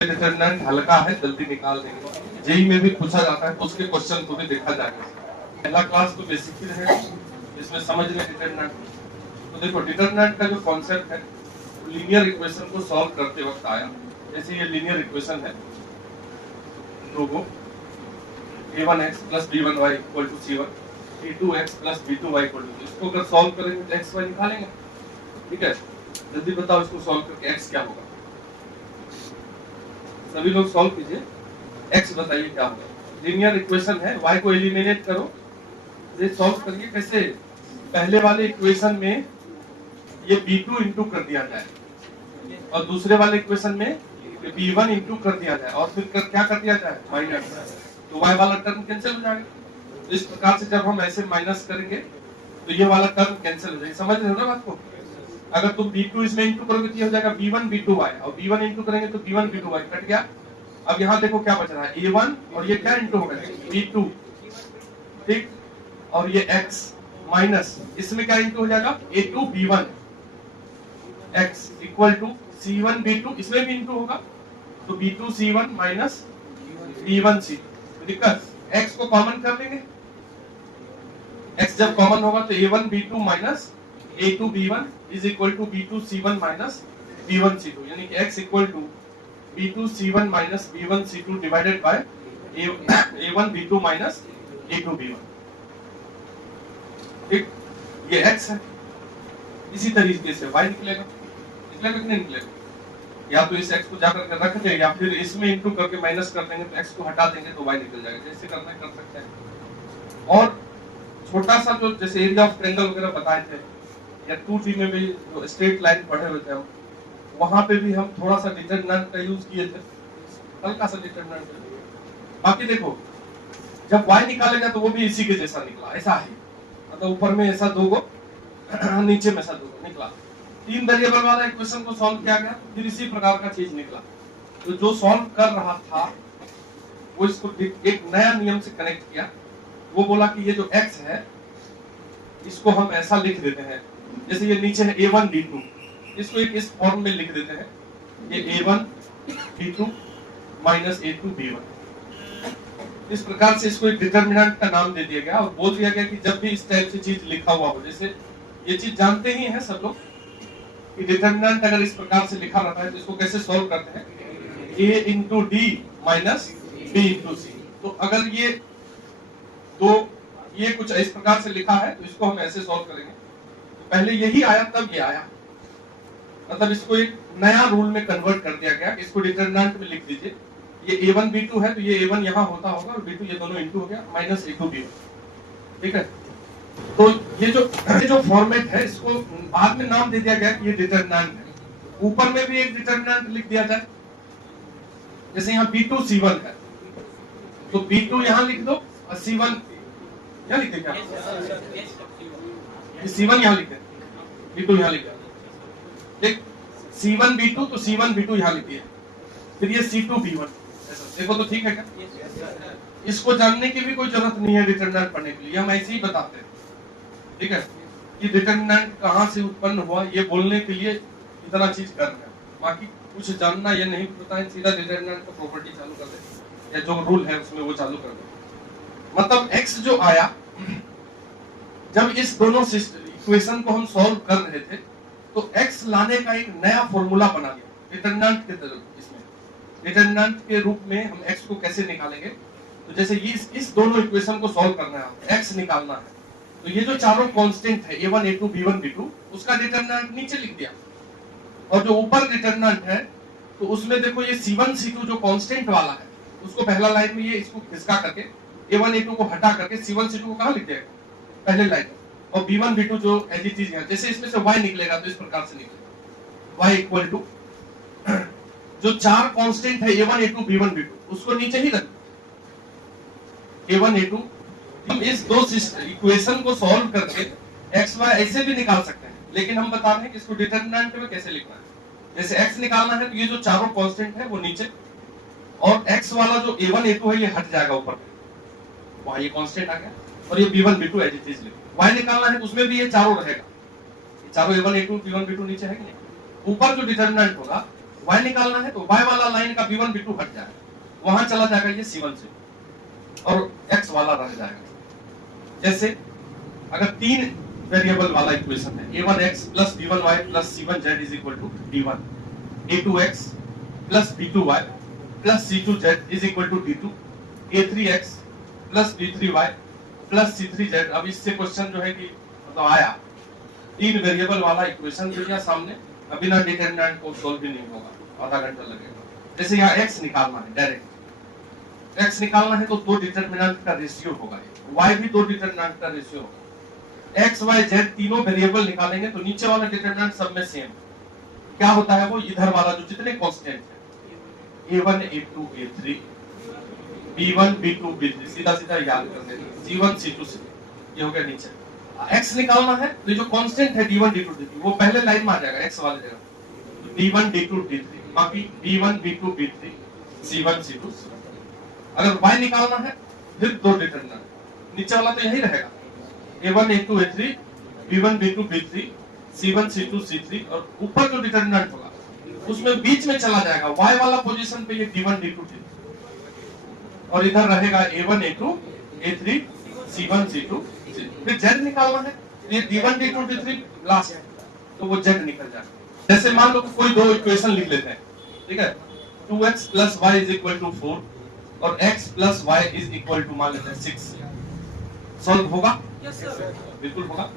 Determinant हल्का है, जल्दी निकाल देंगे। जेई में भी पूछा जाता है तो उसके क्वेश्चन को भी देखा जाएगा। पहला क्लास तो बेसिक ही रहेगा, इसमें समझ लें डिटरमिनेंट। तो देखो डिटरमिनेंट का जो कॉन्सेप्ट है लीनियर इक्वेशन को सॉल्व करते वक्त आया। जैसे ये लीनियर इक्वेशन है, दो a1x plus b1y equal to c1, a2x plus b2y equal to, इसको अगर सॉल्व करेंगे तो x y निकालेंगे। ठीक है, जल्दी बताओ इसको सॉल्व करके x क्या होगा। सभी लोग सॉल्व कीजिए, x बताइए क्या होगा। लीनियर इक्वेशन है, y को एलिमिनेट करो, ये सॉल्व करिए। कैसे? पहले वाले इक्वेशन में ये b2 इंटू कर दिया जाए और दूसरे वाले इक्वेशन में b1 इंटू कर दिया जाए और फिर क्या कर दिया जाए, माइनस, तो y वाला टर्म कैंसिल हो जाएगा। तो इस प्रकार से जब हम ऐसे माइनस करेंगे तो ये वाला टर्म कैंसिल हो जाएगा। समझ रहे हो ना बात को? अगर तुम b2 इसमें इंटू करोगे तो ये हो जाएगा b1 b2y, और b1 इंटू करेंगे तो b1 b2y कट गया। अब यहाँ देखो क्या बच रहा है, a1 और ये क्या इंटू हो गया, b2, ठीक, और ये x माइनस इसमें क्या इंटू हो जाएगा, a2 b1 x equal to c1 b2, इसमें भी इंटू होगा तो b2 c1 minus b1 c2। दिक्कत, x को कॉमन कर लेंगे, x जब कॉमन होगा तो a1 b2 minus a2 b1 is equal to b2 c1 minus b1 c2, यानी कि x equal to b2 c1 minus b1 c2 divided by a1 b2 minus a2 b1। ठीक, ये x है। इसी तरीके से y निकलेगा, निकलेगा कि नहीं निकलेगा? या तो इस x को जाकर के रख दें या फिर इसमें इंटू करके माइनस कर देंगे तो x को हटा देंगे तो y निकल जाएगा। जैसे करना है कर सकते हैं। और छोटा सा जो जैसे एरिया ऑफ ट्रायंगल वगैरह बताए थे या 2D में भी जो स्ट्रेट लाइन पढ़े हुए थे हम, वहां पे भी हम थोड़ा सा डिटरमिनेंट का यूज किए थे, हल्का सा डिटरमिनेंट। बाकी देखो जब y निकालेगा तो वो भी इसी के जैसा निकला, ऐसा है, मतलब ऊपर में ऐसा दो गो नीचे में ऐसा दो गो निकला। 3 वेरिएबल वाला इक्वेशन को सॉल्व किया गया, फिर इसी प्रकार का चीज निकला। तो जो सॉल्व कर रहा था वो इसको एक नया नियम से कनेक्ट किया। वो बोला कि ये जो x है इसको हम ऐसा लिख देते हैं, जैसे ये नीचे है a1 b2, इसको एक इस फॉर्म में लिख देते हैं, ये a1 b2 minus a2 b1। इस प्रकार से इसको एक डिटरमिनेंट का नाम दे दिया गया और बोल दिया गया कि जब भी इस टाइप से चीज लिखा हुआ हो, जैसे ये चीज जानते ही हैं सब लोग कि डिटरमिनेंट अगर इस प्रकार से लिखा रहता है तो इसको कैसे सॉल्व करते हैं, a into D minus b into C. तो अगर ये कुछ इस प्रकार से लिखा है तो इसको हम ऐसे सॉल्व करेंगे। तो पहले यही आया तब ये आया, मतलब इसको एक नया रूल में कन्वर्ट कर दिया गया। इसको डिटरमिनेंट में लिख दीजिए, ये a1 b2 है तो ये a1 यहाँ होता होगा और b2 ये दोनों इंटू हो गया माइनस a2 b1। ठीक है, तो ये जो फॉर्मेट है इसको बाद में नाम दे दिया गया कि ये डिटरमिनेंट है। ऊपर में भी एक डिटरमिनेंट लिख दिया जाए, जैसे यहाँ b2 c1 है तो b2 यहाँ लिख दो और c1 यहाँ लिख दे, क्या c1 यहाँ लिख दे, b2 यहाँ लिख दे। देख c1 b2 तो c1 b2 यहाँ लिख दिया, फिर ये c2 b1, देखो तो ठीक है क्या? इसको जानने की भी कोई जरूरत नहीं है डिटरमिनेंट पढ़ने के लिए, हम ऐसे ही बताते हैं। ठीक है, कि डिटरमिनेंट कहाँ से उत्पन्न हुआ ये बोलने के लिए इतना चीज कर रहे हैं, बाकी कुछ जानना ये नहीं पता है, सीधा डिटरमिनेंट का प्रॉपर्टी चालू कर दे या जो रूल है उसमें वो चालू कर दे। मतलब x जो आया, जब इस दोनों इक्वेशन को हम सॉल्व कर रहे थे तो x लाने का एक नया फॉर्मूला बना दिया डिटरमिनेंट के तरफ। इसमें डिटरमिनेंट के रूप में हम x को कैसे निकालेंगे, तो जैसे इस दोनों इक्वेशन को सॉल्व करना है, x निकालना है, तो ये जो चारों कांस्टेंट है a1 a2 b1 b2 उसका डिटरमिनेंट नीचे लिख दिया, और जो ऊपर डिटरमिनेंट है तो उसमें देखो ये c1 c2 जो कांस्टेंट वाला है उसको पहला लाइन में ये इसको खिसका करके a1 a2 को हटा करके c1 c2 को कहां लिख दिया पहले लाइन, और b1 b2 जो एज इट इज है, जैसे इसमें से y निकलेगा तो इस प्रकार से निकलेगा y इक्वल टू जो चार कांस्टेंट है a1 a2 b1 b2 उसको नीचे ही रख a1 a2। हम इस दो इक्वेशन को सॉल्व करके x y ऐसे भी निकाल सकते हैं, लेकिन हम बता रहे हैं कि इसको डिटरमिनेंट में कैसे लिखना है। जैसे x निकालना है तो ये जो चारों कांस्टेंट है वो नीचे, और x वाला जो a1 a2 है ये हट जाएगा ऊपर, वहां ये कांस्टेंट आ गया, और ये b1 b2 as it is लिखो। y निकालना है तो उसमें भी ये चारों रहेगा, ये चारों a1 a2 b1 b2 नीचे है कि नहीं। ऊपर जो डिटरमिनेंट होगा y निकालना है तो y वाला लाइन का b1 b2 हट जाएगा, वहां चला जाएगा ये c1 से, और x वाला रह जाएगा। जैसे अगर 3 वेरिएबल वाला इक्वेशन है, a1x plus b1y plus c1z is equal to d1, a2x plus b2y plus c2z is equal to d2, a3x plus b3y plus c3z। अब इससे क्वेश्चन जो है कि मतलब आया 3 वेरिएबल वाला इक्वेशन दिया सामने, अभी ना डिटरमिनेंट को सोल्व भी नहीं होगा, आधा घंटा लगेगा। जैसे यहाँ x निकालना है, डायरेक्ट x निकालना है तो 2 डिटरमिनेंट का रेशियो होगा, y भी 2 डिटरमिनेंट का रेशियो होगा। x y z तीनों वेरिएबल निकालेंगे तो नीचे वाला डिटरमिनेंट सब में सेम क्या होता है, वो इधर वाला जो जितने कांस्टेंट है a1 a2 a3 b1 b2 b3 सीधा सीधा याद कर देना, c1 c2 c3, ये हो गया नीचे। x निकालना है तो जो कांस्टेंट है d1 d2 d3 वो पहले लाइन में आ जाएगा x वाले जगह, तो d1 d2 d3 बाकी b1 b2 b3 c1 c2 c। अगर y निकालना है फिर 2 डिटरमिनेंट, नीचे वाला तो यही रहेगा a1 a2 a3 b1 b2 b3 c1 c2 c3, और ऊपर जो डिटरमिनेंट होगा उसमें बीच में चला जाएगा y वाला पोजीशन पे ये d1 d2 d3, और इधर रहेगा a1 a2 a3 c1 c2 c। फिर z निकालना है, ये d1 d2 d3 लास्ट, तो वो z निकल जाएगा। जैसे मान लो कोई दो इक्वेशन लिख लेते हैं, ठीक है, 2x plus y is equal to 4 और x plus y is equal to मान लेते हैं 6, सॉल्व होगा? यस सर, बिल्कुल होगा।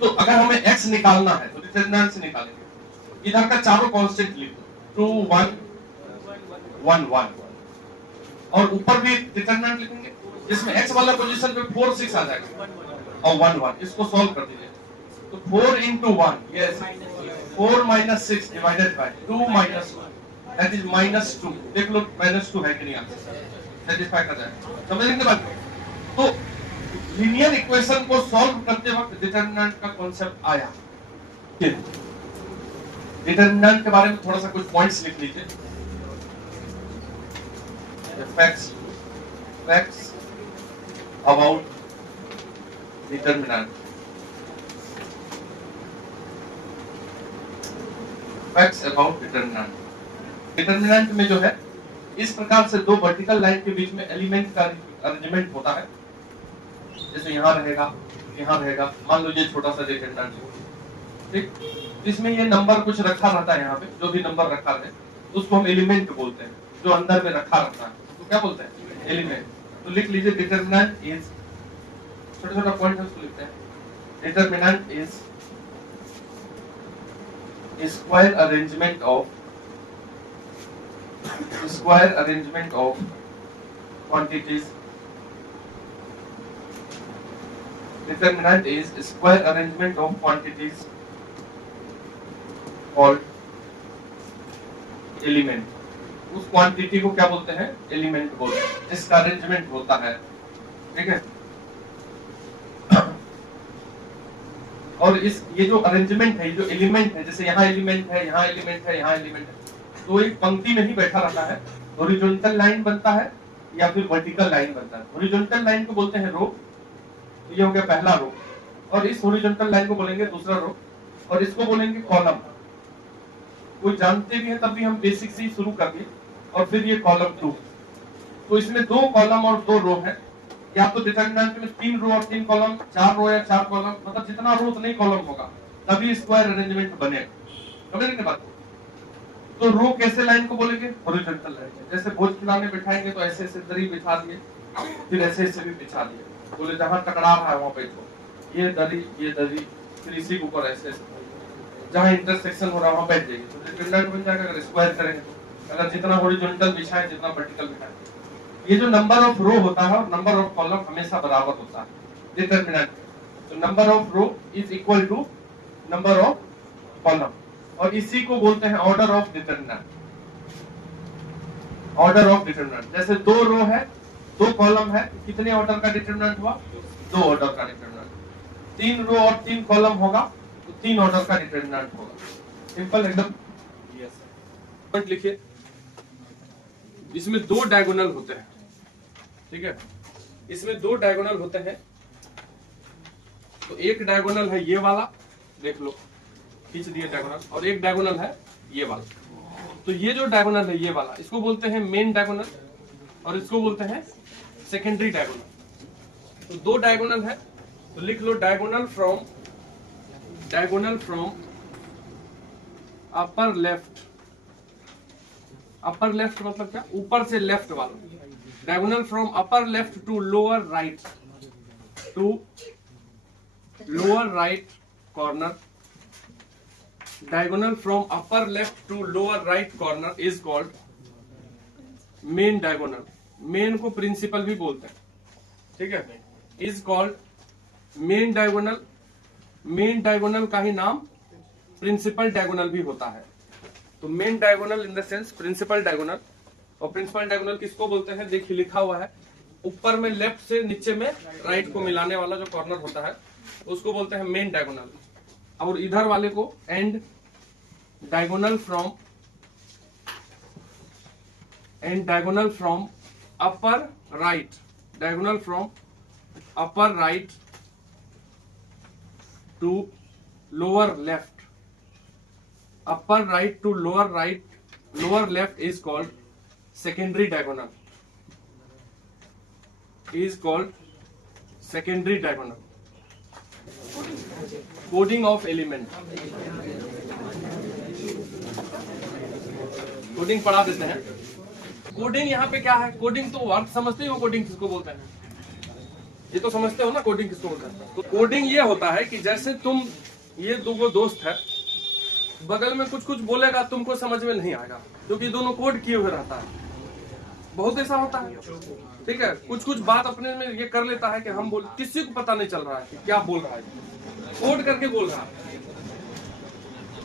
तो अगर हमें x निकालना है तो डिटरमिनेंट से निकालेंगे, इधर का चारों कांस्टेंट लिख दो 2 1 1 1, और ऊपर भी डिटरमिनेंट लिखेंगे जिसमें x वाला पोजीशन पे 4 6 आ जाएगा और 1 1, इसको सॉल्व कर दीजिए तो 4 into 1 yes 4 minus 6 divided by 2 minus 1 that is minus 2। देख लो -2 है कि नहीं, आंसर सेटिस्फाई कर जाएगा, समझने की बात। तो लीनियर इक्वेशन को सॉल्व करते वक्त डिटरमिनेंट का कॉन्सेप्ट आया। डिटरमिनेंट के बारे में थोड़ा सा कुछ पॉइंट्स लिख लीजिए। facts about determinant। facts about determinant। Determinant में जो है इस प्रकार से 2 वर्टिकल लाइन के बीच में एलिमेंट का अरेंजमेंट होता है, जैसे यहाँ रहेगा, मान लो ये छोटा सा डिटरमिनेंट है, ठीक, इसमें ये नंबर कुछ रखा रहता है, यहाँ पे जो भी नंबर रखा है उसको हम एलिमेंट बोलते हैं, जो अंदर में रखा रहता है तो क्या बोलते हैं, एलिमेंट। तो लिख लीजिए डिटरमिनेंट इज, छोटा पॉइंट है उसको लिखते हैं, determinant is square arrangement of quantities। Determinant is square arrangement of quantities called element। उस क्वांटिटी को क्या बोलते हैं, एलिमेंट बोलते हैं, जिसका अरेंजमेंट होता है, ठीक है। और ये जो अरेंजमेंट है, जो एलिमेंट है, जैसे यहाँ एलिमेंट है, यहाँ एलिमेंट है, यहाँ एलिमेंट है, तो एक पंक्ति में ही बैठा रहता है, हॉरिजॉन्टल लाइन बनता है या फिर वर्टिकल लाइन बनता है। हॉरिजॉन्टल लाइन को बोलते हैं रो, तो ये हो गया पहला रो, और इस हॉरिजॉन्टल लाइन को बोलेंगे दूसरा रो, और इसको बोलेंगे कॉलम। कोई जानते भी है तब भी हम बेसिक से ही शुरू कर दिए, और फिर ये कॉलम 2। तो इसमें 2 कॉलम और 2 रो है, या तो डिटरमिनेंट में 3 रो और 3 कॉलम, 4 रो या 4 कॉलम, मतलब जितना रो उतना ही कॉलम होगा, तभी स्क्वायर अरेंजमेंट बनेगा। समझ रहे बात? तो रो कैसे लाइन को बोलेंगे, हॉरिजॉन्टल लाइन। जैसे भोज खिलाने बिठाएंगे तो ऐसे ऐसे दरी बिछा दिए, फिर ऐसे ऐसे भी बिछा दिए, बोले जहां टकरा रहा है वहां बैठो, ये दरी, फिर इसी के ऊपर ऐसे ऐसे, जहां इंटरसेक्शन हो रहा है वहां बैठ जाइए, तो डिटरमिनेंट बन जाएगा। अगर स्क्वायर करेंगे तो, अगर जितना हॉरिजॉन्टल बिछाए जितना वर्टिकल बिछाए, ये जो नंबर ऑफ रो होता है और नंबर ऑफ कॉलम हमेशा बराबर होता है डिटरमिनेंट। तो number of row is equal to number of column, और इसी को बोलते हैं order of determinant. Order of determinant, जैसे 2 रो है 2 कॉलम है, कितने ऑर्डर का डिटरमिनेंट हुआ, 2 ऑर्डर का डिटरमिनेंट। 3 रो और 3 कॉलम होगा तो 3 ऑर्डर का डिटरमिनेंट होगा। सिंपल एकदम। पॉइंट लिखिए, इसमें 2 डायगोनल होते हैं, ठीक है, इसमें 2 डायगोनल होते हैं। तो एक डायगोनल है ये वाला, देख लो खींच दिए डायगोनल, और एक डायगोनल है ये वाला। तो ये जो डायगोनल है ये वाला, इसको बोलते हैं मेन डायगोनल और इसको बोलते हैं सेकेंडरी डायगोनल। तो दो डायगोनल है, तो लिख लो diagonal from upper left. Upper left मतलब क्या? ऊपर से लेफ्ट वाला। Diagonal from upper left to lower right, corner. Diagonal from upper left to lower right corner is called main diagonal. Main को प्रिंसिपल भी बोलते हैं, ठीक है, is called main diagonal. Main diagonal का ही नाम प्रिंसिपल डायगोनल भी होता है। तो main diagonal in the sense principal diagonal. और प्रिंसिपल डायगोनल किसको बोलते हैं? देखिए लिखा हुआ है ऊपर में लेफ्ट से नीचे में राइट को मिलाने वाला जो कॉर्नर होता है उसको बोलते हैं मेन डायगोनल। और इधर वाले को and diagonal from upper right to lower left. Upper right to lower left is called secondary diagonal, coding of element. Coding पढ़ा देते हैं। कोडिंग यहाँ पे क्या है? कोडिंग तो वर्ड समझते हो, कोडिंग किसको बोलते हैं? ये तो समझते हो ना कोडिंग किसको बोलते हैं। तो कोडिंग ये होता है कि जैसे तुम ये दो दोस्त है, बगल में कुछ बोलेगा तुमको समझ में नहीं आएगा क्योंकि दोनों कोड किए हुए रहता है। बहुत ऐसा होता है, ठीक है। कुछ बात अपने में ये कर लेता है कि हम बोल, किसी को पता नहीं चल रहा है कि क्या बोल रहा है, कोड करके बोल रहा है।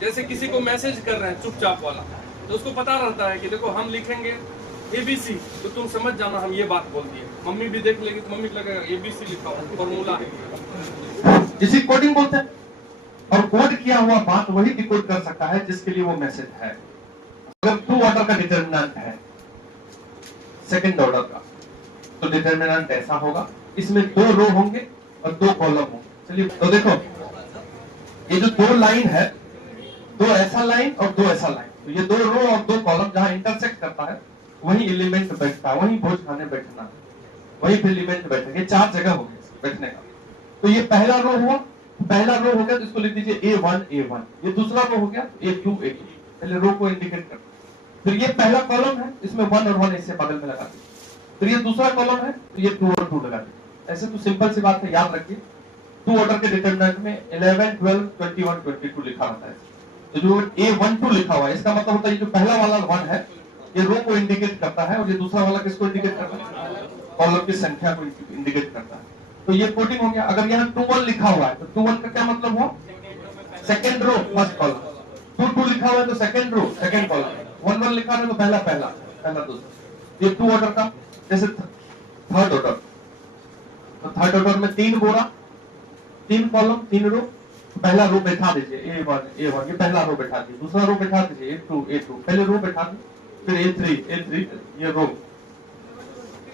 जैसे किसी को मैसेज कर रहे हैं चुपचाप वाला, तो उसको पता रहता है कि देखो हम लिखेंगे ABC तो तुम समझ जाना हम ये बात बोल दिए। मम्मी भी देख लेगी तो मम्मी को लगेगा ABC लिखा हुआ फॉर्मूला है, इसी कोडिंग बोलते हैं। और कोड किया हुआ बात वही डिकोड कर सकता है जिसके लिए वो मैसेज है। अगर 2 ऑर्डर का डिटरमिनेंट है, सेकंड ऑर्डर का, तो डिटरमिनेंट ऐसा होगा, इसमें 2 रो होंगे और 2 कॉलम होंगे। चलिए तो देखो ये जो 2 लाइन है, 2 ऐसा लाइन और 2 ऐसा लाइन, तो ये 2 रो और 2 कॉलम जहां इंटरसेक्ट करता है वही एलिमेंट बैठता है, वही भोज खाने बैठना है, वही पे एलिमेंट बैठेगा। ये 4 जगह हो गए बैठने का। तो ये पहला रो हुआ, तो इसको लिख दीजिए A1 ये दूसरा रो हो गया A2 पहले रो को इंडिकेट कर। फिर ये पहला कॉलम है, इसमें 1 और 1 ऐसे बगल में लगा दीजिए। फिर ये दूसरा कॉलम है, तो ये 2 और 2 लगा दीजिए। ऐसे तो सिंपल सी बात है, याद रखिए। 2 ऑर्डर के डिटरमिनेंट में 11, 12, 21, 22 लिखा रहता है। तो जो A12 लिखा हुआ है इसका मतलब होता है जो पहला वाला 1 है ये रो को इंडिकेट करता है और ये दूसरा वाला किसको इंडिकेट करता है? कॉलम की संख्या को इंडिकेट करता है। तो ये कोडिंग हो गया। अगर यहाँ 2-1 लिखा हुआ है तो 2-1 का क्या मतलब हुआ? Second row first column. 2-2 लिखा हुआ है तो सेकेंड रो सेकेंड कॉलम। 1-1 लिखा है तो पहला दूसरा। ये 2 ऑर्डर का। जैसे थर्ड ऑर्डर, तो थर्ड ऑर्डर में 3 बोरा, 3 कॉलम, 3 रो। पहला रो बैठा दीजिए A1 ये पहला रो बैठा दीजिए, दूसरा रो बैठा दीजिए A2 पहले रो बैठा दीजिए, फिर A3 ये रो।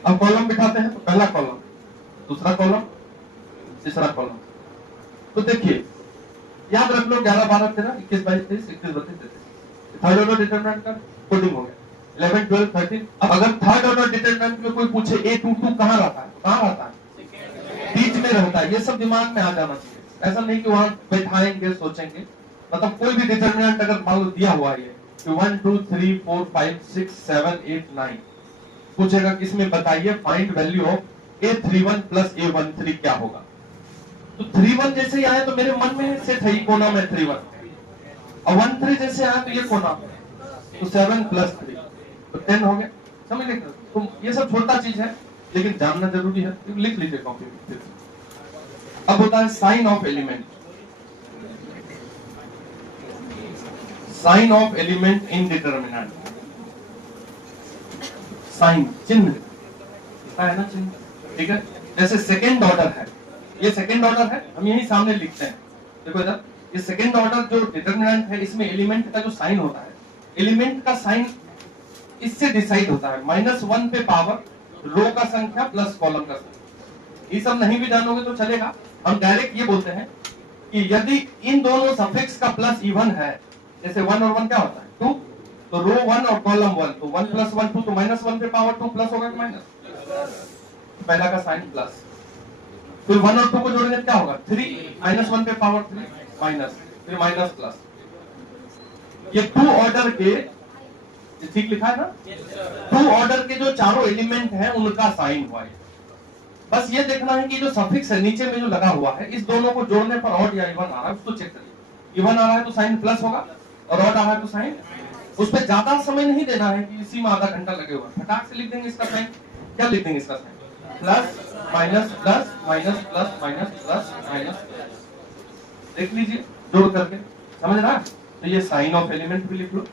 अब कॉलम बिठाते हैं तो पहला कॉलम, दूसरा कॉलम, तीसरा कॉलम। तो देखिए याद रख लो 11, 12, 13, 21, 22, 23, 21, 32, 33। थर्ड ऑर्डर डिटरमिनेंट का कोडिंग हो गया। 11, 12, 13। अब अगर थर्ड ऑर्डर डिटरमिनेंट में कोई पूछे A22 कहाँ रहता है? बीच में रहता है। ये सब दिमाग में आ जाना चाहिए। ऐसा नहीं कि वहां बैठाएंगे सोचेंगे। मतलब कोई भी डिटरमिनेंट अगर मान लो दिया हुआ है कि 1, 2, 3, 4, 5, 6, 7, 8, 9 पूछेगा कि इसमें बताइए find value of A31 plus A13 क्या होगा। तो 31 जैसे आए तो मेरे मन में सेट है कोना में 31 और 13 जैसे आए तो ये कोना में, तो 7 प्लस 3 तो 10 हो गया। समझ गए? तो ये सब छोटा चीज है लेकिन जानना जरूरी है। लिख लीजिए कॉपी में। अब होता है sign of element. Sign of element in determinant. Sign चिन्ह है ना, चिन्ह, ठीक है। जैसे सेकेंड ऑर्डर है, ये सेकेंड ऑर्डर है, हम यही सामने लिखते हैं। देखो इधर ये सेकेंड ऑर्डर जो डिटरमिनेंट है इसमें एलिमेंट का जो साइन होता है, एलिमेंट का साइन इससे डिसाइड होता है। -1 पे पावर रो का संख्या प्लस कॉलम का संख्या। ये सब नहीं भी जानोगे तो चलेगा। हम डायरेक्ट ये बोलते हैं कि यदि इन दोनों सफिक्स का प्लस इवन है, जैसे 1 और 1 क्या होता है 2, तो रो 1 और कॉलम 1, तो 1 + 1 2, तो -1 पे पावर 2 प्लस होगा कि माइनस? पहला का साइन प्लस, फिर 1 और 2 को जोड़ेंगे तो क्या होगा? 3 -1 पे पावर 3 माइनस, फिर माइनस प्लस। ये 2 ऑर्डर के, ये ठीक लिखा है ना? 2 ऑर्डर के जो चारों एलिमेंट हैं उनका साइन हुआ है। बस ये देखना है कि जो सफिक्स है नीचे में जो लगा हुआ है, इस दोनों को जोड़ने पर ऑड या इवन आ रहा है उसको चेक करिए। इवन आ रहा है तो साइन प्लस होगा, और ऑड आ रहा है तो साइन। उस पर ज्यादा समय नहीं देना है कि इसी में आधा घंटा लगे हुआ, फटाक से लिख देंगे इसका साइन। क्या लिख देंगे इसका sign? Plus minus plus minus plus minus plus minus. देख लीजिए जोड़ करके, समझ रहा है? तो ये साइन ऑफ एलिमेंट भी लिख लो।